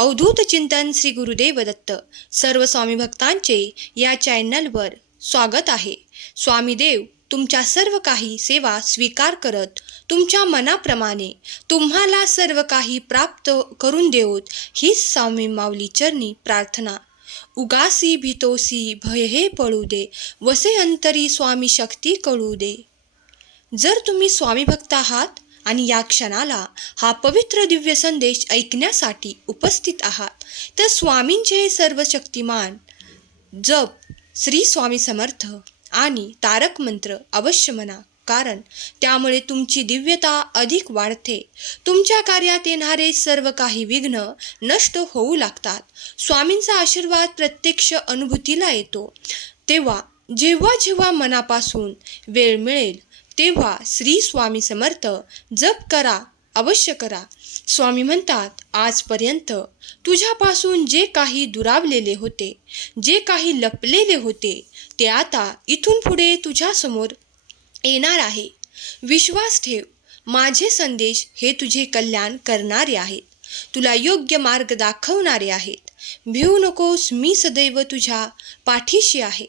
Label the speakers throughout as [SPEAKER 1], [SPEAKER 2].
[SPEAKER 1] अवधूत चिंतन श्री गुरुदेव दत्त. सर्व स्वामी भक्तांचे या चॅनलवर स्वागत आहे. स्वामीदेव तुमच्या सर्व काही सेवा स्वीकार करत तुमच्या मनाप्रमाणे तुम्हाला सर्व काही प्राप्त करून देऊत हीच स्वामी माऊली चरणी प्रार्थना. उगासी भितोसी भय हे पळू दे वसे अंतरी स्वामी शक्ती कळू दे. जर तुम्ही स्वामी भक्त आहात आणि या क्षणाला हा पवित्र दिव्य संदेश ऐकण्यासाठी उपस्थित आहात. तर स्वामींचे हे सर्व शक्तिमान जप श्री स्वामी समर्थ आणि तारक मंत्र अवश्य म्हणा. कारण त्यामुळे तुमची दिव्यता अधिक वाढते. तुमच्या कार्यात येणारे सर्व काही विघ्न नष्ट होऊ लागतात. स्वामींचा आशीर्वाद प्रत्यक्ष अनुभूतीला येतो. तेव्हा जेव्हा जेव्हा मनापासून वेळ मिळेल तेव्हा श्री स्वामी समर्थ जप करा अवश्य करा. स्वामी म्हणतात आजपर्यंत तुझ्यापासून जे काही दुरावलेले होते जे काही लपलेले होते ते आता इथून पुढे तुझ्यासमोर येणार आहे. विश्वास ठेव माझे संदेश हे तुझे कल्याण करणारे आहेत. तुला योग्य मार्ग दाखवणारे आहेत. भिवू नकोस मी सदैव तुझ्या पाठीशी आहे.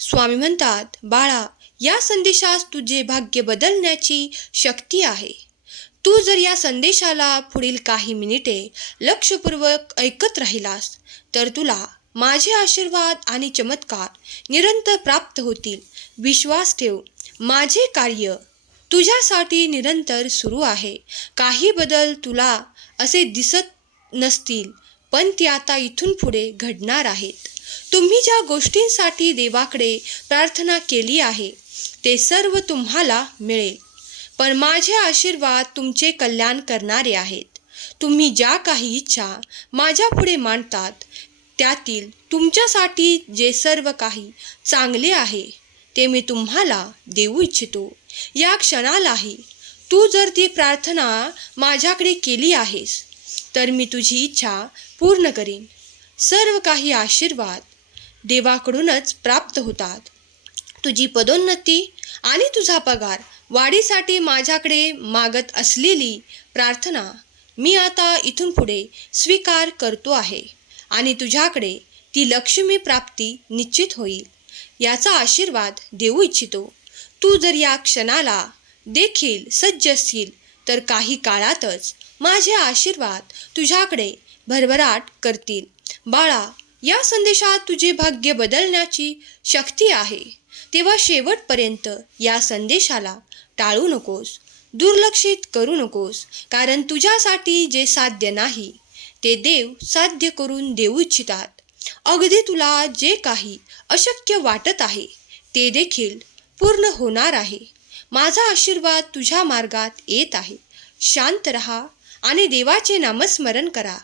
[SPEAKER 1] स्वामी म्हणतात बाळा या संदेशास तुझे भाग्य बदलण्याची शक्ती आहे. तू जर या संदेशाला पुढील काही मिनिटे लक्षपूर्वक ऐकत राहिलास तर तुला माझे आशीर्वाद आणि चमत्कार निरंतर प्राप्त होतील. विश्वास ठेव माझे कार्य तुझ्यासाठी निरंतर सुरू आहे. काही बदल तुला असे दिसत नसतील पण ते आता इथून पुढे घडणार आहेत. तुम्ही ज्या गोष्टींसाठी देवाकडे प्रार्थना केली आहे ते सर्व तुम्हाला मिळेल. पण माझे आशीर्वाद तुमचे कल्याण करणारे आहेत. तुम्ही ज्या काही इच्छा माझ्या पुढे मांडतात त्यातील तुमच्यासाठी जे सर्व काही चांगले आहे ते मी तुम्हाला देऊ इच्छितो. या क्षणालाही तू जर ती प्रार्थना माझ्याकडे केली आहेस तर मी तुझी इच्छा पूर्ण करीन. सर्व काही आशीर्वाद देवाकडूनच प्राप्त होतात. तुझी पदोन्नती आणि तुझा पगार वाढीसाठी माझ्याकडे मागत असलेली प्रार्थना मी आता इथून पुढे स्वीकार करतो आहे आणि तुझ्याकडे ती लक्ष्मी प्राप्ती निश्चित होईल. याचा आशीर्वाद देऊ इच्छितो. तू जर या क्षणाला देखील सज्ज असशील तर काही काळातच माझे आशीर्वाद तुझ्याकडे भरभराट करतील. बाळा या संदेशात तुझे भाग्य बदलण्याची शक्ती आहे. तेव्हा शेवटपर्यंत या संदेशाला टाळू नकोस दुर्लक्षित करू नकोस कारण तुझ्यासाठी जे साध्य नाही ते देव साध्य करून देऊ इच्छितात. अगदी तुला जे काही अशक्य वाटत आहे ते देखील पूर्ण होणार आहे. माझा आशीर्वाद तुझ्या मार्गात येत आहे. शांत रहा आणि देवाचे नामस्मरण करा.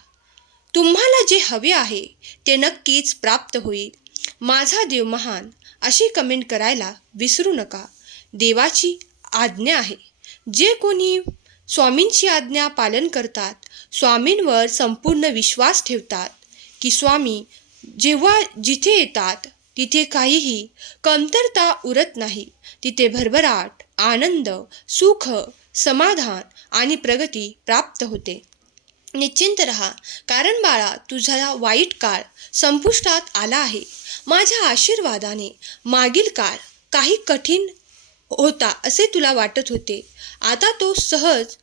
[SPEAKER 1] तुम्हाला जे हवे आहे ते नक्कीच प्राप्त होईल. माझा देव महान अशी कमेंट करायला विसरू नका. देवाची आज्ञा आहे. जे कोणी स्वामींची आज्ञा पालन करतात स्वामींवर संपूर्ण विश्वास ठेवतात की स्वामी जेव्हा जिथे येतात तिथे काहीही कमतरता उरत नाही. तिथे भरभराट आनंद सुख समाधान आणि प्रगती प्राप्त होते. निश्चिंत रहा. कारण बाळा तुझा वाईट काळ संपुष्टात आला आहे. माझ्या आशीर्वादाने मागील काळ काही कठीण होता असे तुला वाटत होते. आता तो सहज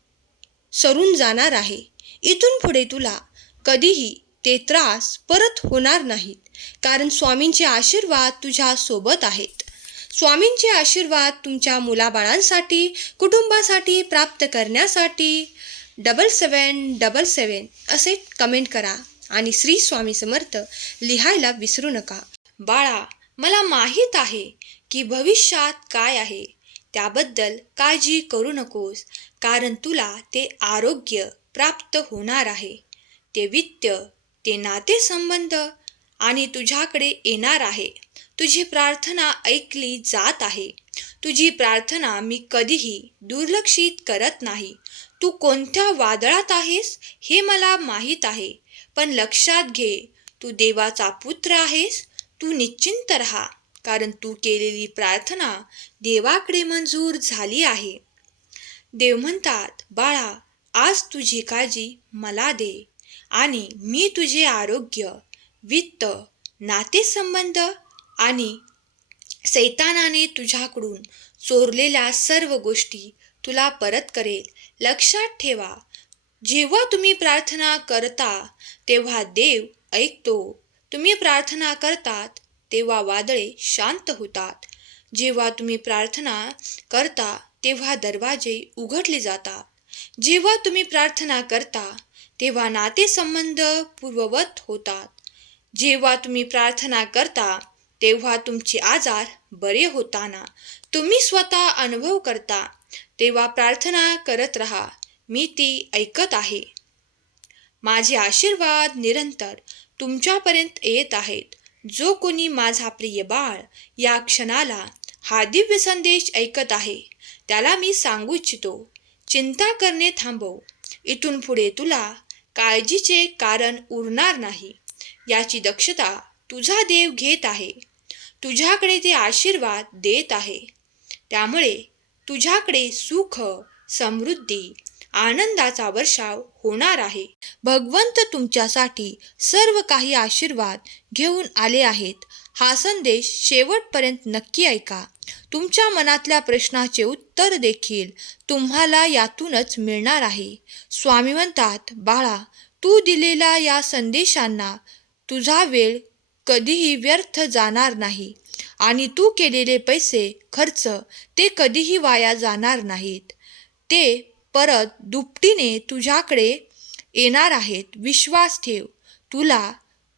[SPEAKER 1] सरून जाणार आहे. इथून पुढे तुला कधीही ते त्रास परत होणार नाहीत कारण स्वामींचे आशीर्वाद तुझ्या सोबत आहेत. स्वामींचे आशीर्वाद तुमच्या मुलाबाळांसाठी कुटुंबासाठी प्राप्त करण्यासाठी डबल सेवन डबल सेवन असे कमेंट करा आणि श्री स्वामी समर्थ लिहायला विसरू नका. बाळा मला माहीत आहे की भविष्यात काय आहे. त्याबद्दल काळजी करू नकोस कारण तुला ते आरोग्य प्राप्त होणार आहे. ते वित्त ते नातेसंबंध आणि तुझ्याकडे येणार आहे. तुझी प्रार्थना ऐकली जात आहे. तुझी प्रार्थना मी कधीही दुर्लक्षित करत नाही. तू कोणत्या वादळात आहेस हे मला माहीत आहे. पण लक्षात घे तू देवाचा पुत्र आहेस तू निश्चिंत राहा कारण तू केलेली प्रार्थना देवाकडे मंजूर झाली आहे. देव म्हणतात बाळा आज तुझी काळजी मला दे आणि मी तुझे आरोग्य वित्त नातेसंबंध आणि सैतानाने तुझ्याकडून चोरलेल्या सर्व गोष्टी तुला परत करेल. लक्षात ठेवा जेव्हा तुम्ही प्रार्थना करता तेव्हा देव ऐकतो. तुम्ही प्रार्थना करतात तेव्हा वादळे शांत होतात. जेव्हा तुम्ही प्रार्थना करता तेव्हा दरवाजे उघडले जातात. जेव्हा तुम्ही प्रार्थना करता तेव्हा नातेसंबंध पूर्ववत होतात. जेव्हा तुम्ही प्रार्थना करता तेव्हा तुमचे आजार बरे होताना. तुम्ही स्वतः अनुभव करता. तेव्हा प्रार्थना करत राहा. मी ती ऐकत आहे. माझे आशीर्वाद निरंतर तुमच्यापर्यंत येत आहेत. जो कोणी माझा प्रिय बाळ या क्षणाला हा दिव्य संदेश ऐकत आहे त्याला मी सांगू इच्छितो. चिंता करणे थांबव. इथून पुढे तुला काळजीचे कारण उरणार नाही. याची दक्षता तुझा देव घेत आहे. तुझ्याकडे ते आशीर्वाद देत आहे. त्यामुळे तुझ्याकडे सुख समृद्धी आनंदाचा वर्षाव होणार आहे. भगवंत तुमच्यासाठी सर्व काही आशीर्वाद घेऊन आले आहेत. हा संदेश शेवटपर्यंत नक्की ऐका. तुमच्या मनातल्या प्रश्नाचे उत्तर देखील तुम्हाला यातूनच मिळणार आहे. स्वामी म्हणतात बाळा तू दिलेल्या या संदेशांना तुझा वेळ कधीही व्यर्थ जाणार नाही आणि तू केलेले पैसे खर्च ते कधीही वाया जाणार नाहीत. ते परत दुपटीने तुझ्याकडे येणार आहेत. विश्वास ठेव. तुला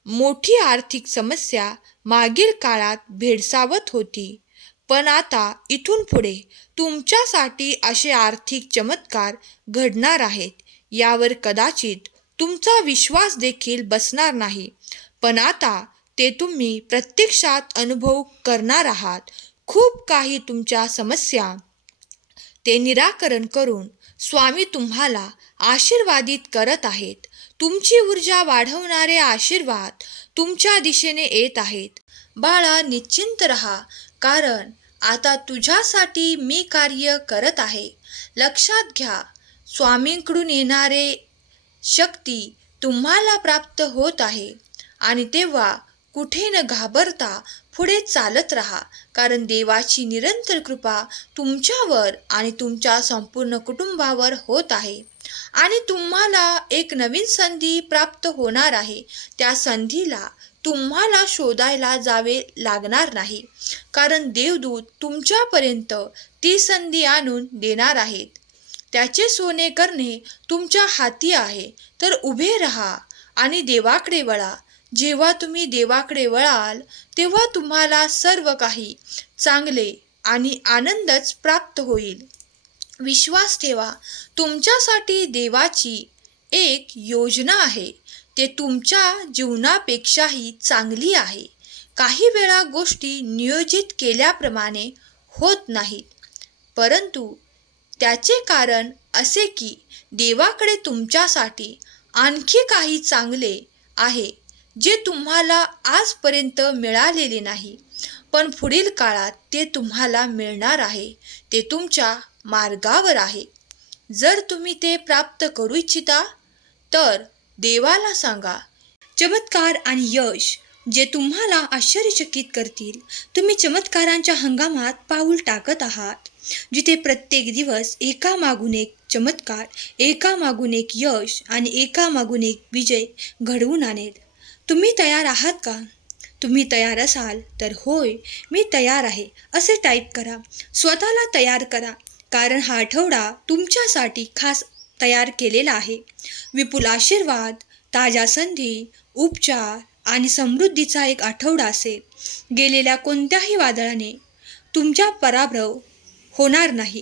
[SPEAKER 1] मोठी आर्थिक समस्या मागील काळात भेडसावत होती. पण आता इथून पुढे तुमच्यासाठी असे आर्थिक चमत्कार घडणार आहेत. यावर कदाचित तुमचा विश्वास देखील बसणार नाही. पण आता ते तुम्ही प्रत्यक्षात अनुभव करणार आहात. खूप काही तुमच्या समस्या ते निराकरण करून स्वामी तुम्हाला आशीर्वादित करत आहेत. तुमची ऊर्जा वाढवणारे आशीर्वाद तुमच्या दिशेने येत आहेत. बाळा निश्चिंत रहा कारण आता तुझ्यासाठी मी कार्य करत आहे. लक्षात घ्या स्वामींकडून येणारे शक्ती तुम्हाला प्राप्त होत आहे. आणि तेव्हा कुठे न घाबरता पुढे चालत राहा. कारण देवाची निरंतर कृपा तुमच्यावर आणि तुमच्या संपूर्ण कुटुंबावर होत आहे. आणि तुम्हाला एक नवीन संधी प्राप्त होणार आहे. त्या संधीला तुम्हाला शोधायला जावे लागणार नाही. कारण देवदूत तुमच्यापर्यंत ती संधी आणून देणार आहेत. त्याचे सोने करणे तुमच्या हाती आहे. तर उभे राहा आणि देवाकडे वळा. जेव्हा तुम्ही देवाकडे वळाल तेव्हा तुम्हाला सर्व काही चांगले आणि आनंदच प्राप्त होईल. विश्वास ठेवा तुमच्यासाठी देवाची एक योजना आहे. ते तुमच्या जीवनापेक्षाही चांगली आहे. काही वेळा गोष्टी नियोजित केल्याप्रमाणे होत नाहीत. परंतु त्याचे कारण असे की देवाकडे तुमच्यासाठी आणखी काही चांगले आहे. जे तुम्हाला आजपर्यंत मिळालेले नाही पण पुढील काळात ते तुम्हाला मिळणार आहे ते तुमच्या मार्गावर आहे. जर तुम्ही ते प्राप्त करू इच्छिता तर देवाला सांगा चमत्कार आणि यश जे तुम्हाला आश्चर्यचकित करतील तुम्ही चमत्कारांच्या हंगामात पाऊल टाकत आहात जिथे प्रत्येक दिवस एका मागून एक चमत्कार एका मागून एक यश आणि एका मागून एक विजय घडवून आणेल. तुम्ही तयार आहात का? तुम्ही तयार असाल तर होय मी तयार आहे असे टाईप करा. स्वतःला तयार करा कारण हा आठवडा तुमच्यासाठी खास तयार केलेला आहे. विपुल आशीर्वाद ताज्या संधी उपचार आणि समृद्धीचा एक आठवडा असेल. गेलेल्या कोणत्याही वादळाने तुमच्या पराभव होणार नाही.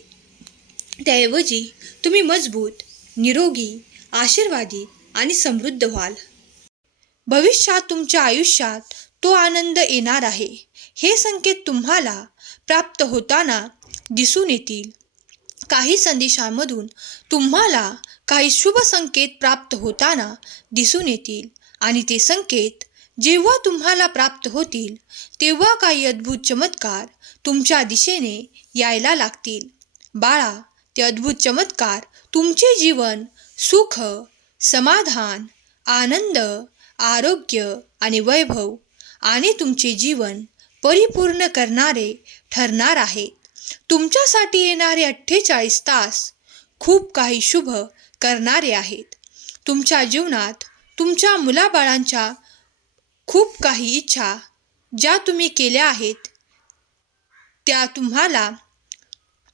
[SPEAKER 1] त्याऐवजी तुम्ही मजबूत निरोगी आशीर्वादी आणि समृद्ध व्हाल. भविष्यात तुमच्या आयुष्यात तो आनंद येणार आहे. हे संकेत तुम्हाला प्राप्त होताना दिसून येतील. काही संदेशांमधून तुम्हाला काही शुभ संकेत प्राप्त होताना दिसून येतील आणि ते संकेत जेव्हा तुम्हाला प्राप्त होतील तेव्हा काही अद्भुत चमत्कार तुमच्या दिशेने यायला लागतील. बाळा ते अद्भुत चमत्कार तुमचे जीवन सुख समाधान आनंद आरोग्य आणि वैभव आणि तुमचे जीवन परिपूर्ण करणारे ठरणार आहे. तुमच्यासाठी येणारे अठ्ठेचाळीस तास खूप काही शुभ करणारे आहेत. तुमच्या जीवनात तुमच्या मुलाबाळांच्या खूप काही इच्छा ज्या तुम्ही केल्या आहेत त्या तुम्हाला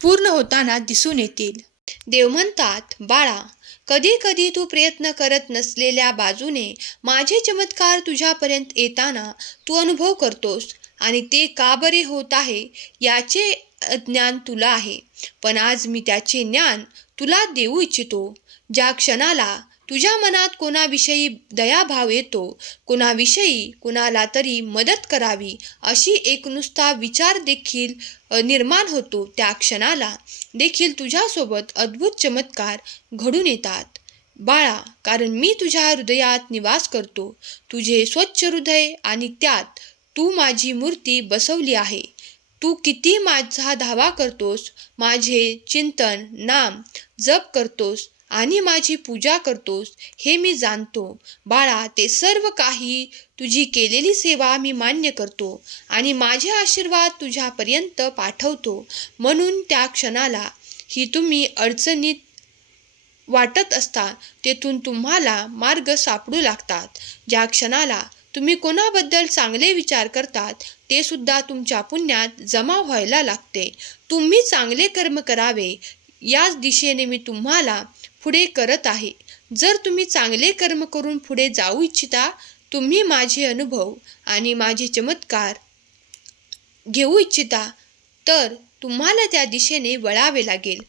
[SPEAKER 1] पूर्ण होताना दिसून येतील. देव म्हणतात बाळा कधी कधी तू प्रयत्न करत नसलेल्या बाजूने माझे चमत्कार तुझ्यापर्यंत येताना तू अनुभव करतोस आणि ते का बरे होत आहे याचे ज्ञान तुला आहे. पण आज मी त्याचे ज्ञान तुला देऊ इच्छितो. ज्या क्षणाला तुझ्या मनात कोणाविषयी दयाभाव येतो कोणाविषयी कोणाला तरी मदत करावी अशी एक नुसता विचार देखील निर्माण होतो त्या क्षणाला. देखील तुझ्यासोबत अद्भुत चमत्कार घडून येतात. बाळा कारण मी तुझ्या हृदयात निवास करतो. तुझे स्वच्छ हृदय आणि त्यात तू माझी मूर्ती बसवली आहे. तू किती माझा धावा करतोस माझे चिंतन नाम जप करतोस आणि माझी पूजा करतोस हे मी जाणतो. बाळा ते सर्व काही तुझी केलेली सेवा मी मान्य करतो आणि माझे आशीर्वाद तुझ्यापर्यंत पाठवतो. म्हणून त्या क्षणाला ही तुम्ही अडचणीत वाटत असता तेथून तुम्हाला मार्ग सापडू लागतात. ज्या क्षणाला तुम्ही कोणाबद्दल चांगले विचार करतात ते सुद्धा तुमच्या पुण्यात जमा व्हायला लागते. तुम्ही चांगले कर्म करावे याच दिशेने मी तुम्हाला पुढे करत आहे. जर तुम्ही चांगले कर्म करून पुढे जाऊ इच्छिता तुम्ही माझे अनुभव आणि माझे चमत्कार घेऊ इच्छिता तर तुम्हाला त्या दिशेने वळावे लागेल.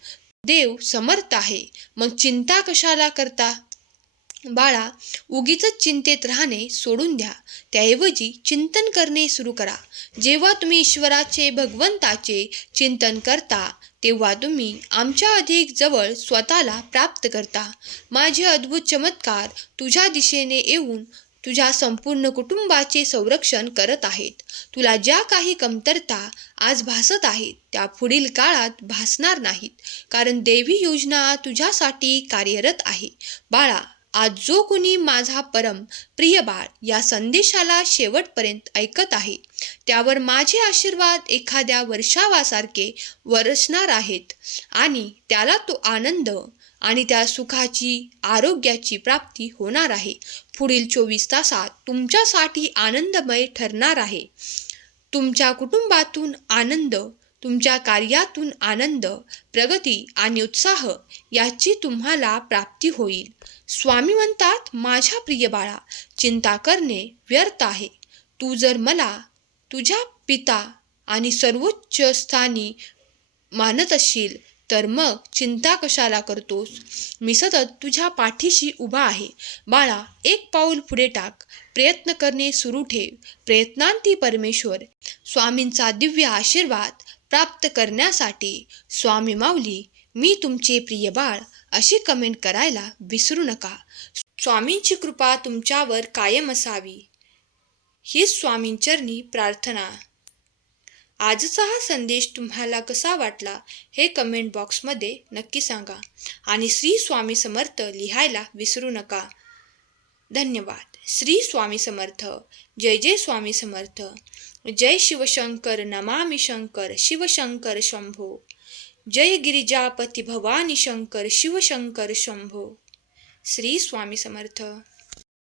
[SPEAKER 1] देव समर्थ आहे. मग चिंता कशाला करता? बाळा उगीच चिंतेत राहणे सोडून द्या. त्याऐवजी चिंतन करणे सुरू करा. जेव्हा तुम्ही ईश्वराचे भगवंताचे चिंतन करता तेव्हा तुम्ही आमच्या अधिक जवळ स्वतःला प्राप्त करता. माझे अद्भुत चमत्कार तुझ्या दिशेने येऊन तुझ्या संपूर्ण कुटुंबाचे संरक्षण करत आहेत. तुला ज्या काही कमतरता आज भासत आहेत त्या पुढील काळात भासणार नाहीत. कारण देवी योजना तुझ्यासाठी कार्यरत आहे. बाळा आज जो कुणी माझा परम प्रिय बाळ या संदेशाला शेवटपर्यंत ऐकत आहे त्यावर माझे आशीर्वाद एखाद्या वर्षावासारखे वरसणार आहेत आणि त्याला तो आनंद आणि त्या सुखाची आरोग्याची प्राप्ती होणार आहे. पुढील चोवीस तासात तुमच्यासाठी आनंदमय ठरणार आहे. तुमच्या कुटुंबातून आनंद तुमच्या कार्यातून आनंद प्रगती आणि उत्साह याची तुम्हाला प्राप्ती होईल. स्वामी म्हणतात माझ्या प्रिय बाळा चिंता करणे व्यर्थ आहे. तू जर मला तुझ्या पिता आणि सर्वोच्च स्थानी मानत असशील तर मग चिंता कशाला करतोस? मी सतत तुझ्या पाठीशी उभा आहे. बाळा एक पाऊल पुढे टाक. प्रयत्न करणे सुरू ठेव. प्रयत्नांती परमेश्वर स्वामींचा दिव्य आशीर्वाद प्राप्त करण्यासाठी स्वामी माऊली मी तुमचे प्रिय बाळ अशी कमेंट करायला विसरू नका. स्वामींची कृपा तुमच्यावर कायम असावी. ही स्वामींचरणी प्रार्थना. आजचा हा संदेश तुम्हाला कसा वाटला हे कमेंट बॉक्समध्ये नक्की सांगा आणि श्री स्वामी समर्थ लिहायला विसरू नका. धन्यवाद. श्री स्वामी समर्थ. जय जय स्वामी समर्थ. जय शिवशंकर नमामि शंकर शिवशंकर शंभो. जय गिरिजापती भवानी शंकर शिवशंकर शंभो। श्री स्वामी समर्थ।